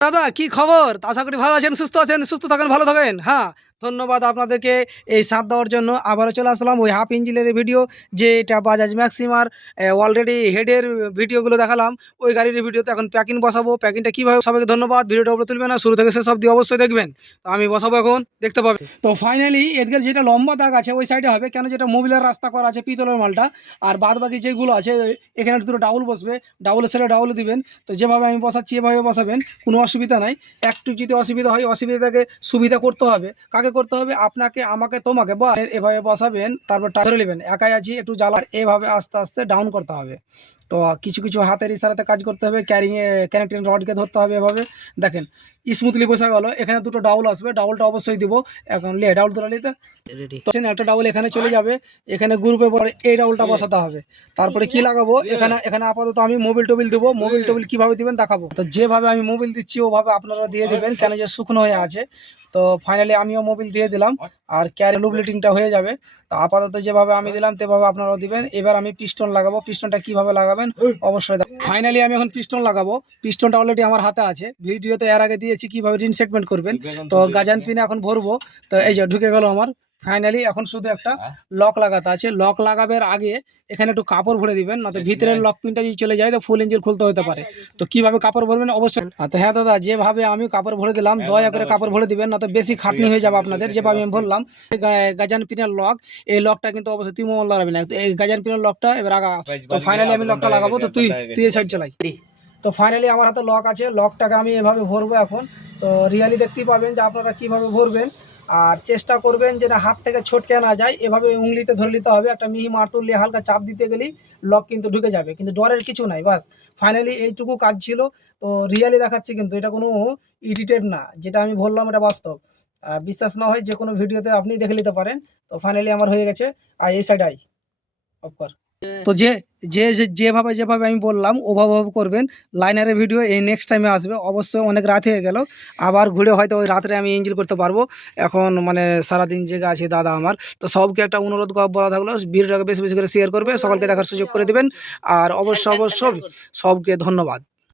দাদা কি খবর? আশা করি ভালো আছেন, সুস্থ আছেন। সুস্থ থাকেন, ভালো থাকেন। হ্যাঁ, ধন্যবাদ আপনাদেরকে এই সাথ দেওয়ার জন্য। আবারও চলে আসলাম ওই হাফ ইঞ্জিনের ভিডিও, যেটা বাজাজ ম্যাক্সিমার অলরেডি হেডের ভিডিওগুলো দেখালাম। ওই গাড়ির ভিডিওতে এখন প্যাকিং বসাবো। প্যাকিংটা কীভাবে, সবাইকে ধন্যবাদ। ভিডিওটা উপরে তুলবেন না, শুরু থেকে শেষ অবধি অবশ্যই দেখবেন। তো আমি বসাবো, এখন দেখতে পাবেন। তো ফাইনালি এদের যেটা লম্বা দাগ আছে ওই সাইডে হবে, কেন যেটা মোবিলের রাস্তা করা আছে পিতলের মালটা। আর বাদ বাকি যেগুলো আছে এখানে দুটো ডাবল বসবে, ডাবলের সাইডে ডাবল দিবেন। তো যেভাবে আমি বসাচ্ছি এভাবে বসাবেন, কোনো অসুবিধা নাই। একটু যদি অসুবিধা হয়, অসুবিধাটাকে সুবিধা করতে হবে। কাকে করতে হবে? আপনাকে, আমাকে, তোমাকে। বা এভাবে বসাবেন, তারপর ধরে নেবেন। একাই আছি, একটু জ্বালার, এভাবে আস্তে আস্তে ডাউন করতে হবে। তো কিছু কিছু হাতের ইশারাতে কাজ করতে হবে। কানেক্টিং রডকে ধরতে হবে এভাবে। দেখেন স্মুথলি বসে গেল। এখানে দুটো ডাউল আসবে, ডাউলটা অবশ্যই দিব। এখন ডাউল তোলা নিতে একটা ডাউল এখানে চলে যাবে, এখানে গ্রুপে পরে এই ডাউলটা বসাতে হবে। তারপরে কি লাগাবো এখানে, এখানে আপাতত আমি মোবিল টোবিল দেবো। মোবিল টোবিল কিভাবে দিবেন দেখাবো। তো যেভাবে আমি মোবিল দিচ্ছি ওভাবে আপনারা দিয়ে দিবেন, কেন যে শুকনো হয়ে আছে। তো ফাইনালি আমিও মোবিল দিয়ে দিলাম, আর ক্যারি লুবলিটিংটা হয়ে যাবে। তো আপাতত যেভাবে আমি দিলাম সেভাবে আপনারাও দিবেন। এবার আমি পিস্টন লাগাবো। পিস্টনটা কিভাবে লাগাবেন অবশ্যই। ফাইনালি আমি এখন পিস্টন লাগাবো। পিস্টনটা অলরেডি আমার হাতে আছে, ভিডিওতে এর আগে দিয়েছি কিভাবে রিনসেটমেন্ট করবেন। তো গাজান পিনে এখন ভরবো। তো এই যে ঢুকে গেল আমার। ফাইনালি এখন শুধু একটা লক লাগাতে আছে। লক লাগাবার আগে এখানে একটু কাপড় ভরে দিবেন, না তো ভিতরের লক পিনটা যদি চলে যায় তো ফুল ইঞ্জিন খুলতে হতে পারে। তো কিভাবে কাপড় ভরবেন অবশ্যই। তো হ্যাঁ দাদা, যেভাবে আমি কাপড় ভরে দিলাম দয়া করে কাপড় ভরে দিবেন, না তো বেশি খাটনি হয়ে যাবে আপনাদের। যেভাবে আমি বললাম গাজান পিনের লক, এই লকটা কিন্তু অবশ্যই তুই মোবাইল লাগাবি না। এই গাজান পিনের লকটা এবার আগা। তো ফাইনালি আমি লকটা লাগাবো। তো তুই এই সাইড চালাই। তো ফাইনালি আমার হাতে লক আছে, লকটাকে আমি এভাবে ভরবো এখন। তো রিয়ালি দেখতেই পাবেন যে আপনারা কিভাবে ভরবেন। আর চেষ্টা করবেন যে না হাত থেকে ছটকে না যায়, এভাবে উংলিতে ধরে নিতে হবে। একটা মিহি মারতুল দিয়ে হালকা চাপ দিতে গেলেই লক কিন্তু ঢুকে যাবে, কিন্তু ডরের কিছু নাই। বাস ফাইনালি এইটুকু কাজ ছিল। তো রিয়ালি দেখাচ্ছি, কিন্তু এটা কোনো এডিটেড না, যেটা আমি বললাম এটা বাস্তব। বিশ্বাস না হয় যে কোনো ভিডিওতে আপনি দেখে নিতে পারেন। তো ফাইনালি আমার হয়ে গেছে। আর এই সাইড আই অফকর। তো যেভাবে যেভাবে আমি বললাম ওভাবে করবেন। লাইনারের ভিডিও এই নেক্সট টাইমে আসবে অবশ্যই। অনেক রাত হয়ে গেল, আবার ঘুরে হয়তো ওই রাত্রে আমি ইঞ্জিন করতে পারবো। এখন মানে সারাদিন জেগে আছে দাদা আমার। তো সবকে একটা অনুরোধ বলা থাকলো, ভিডিওটাকে বেশি বেশি করে শেয়ার করবে, সকলকে দেখার সুযোগ করে দেবেন। আর অবশ্যই সবকে ধন্যবাদ।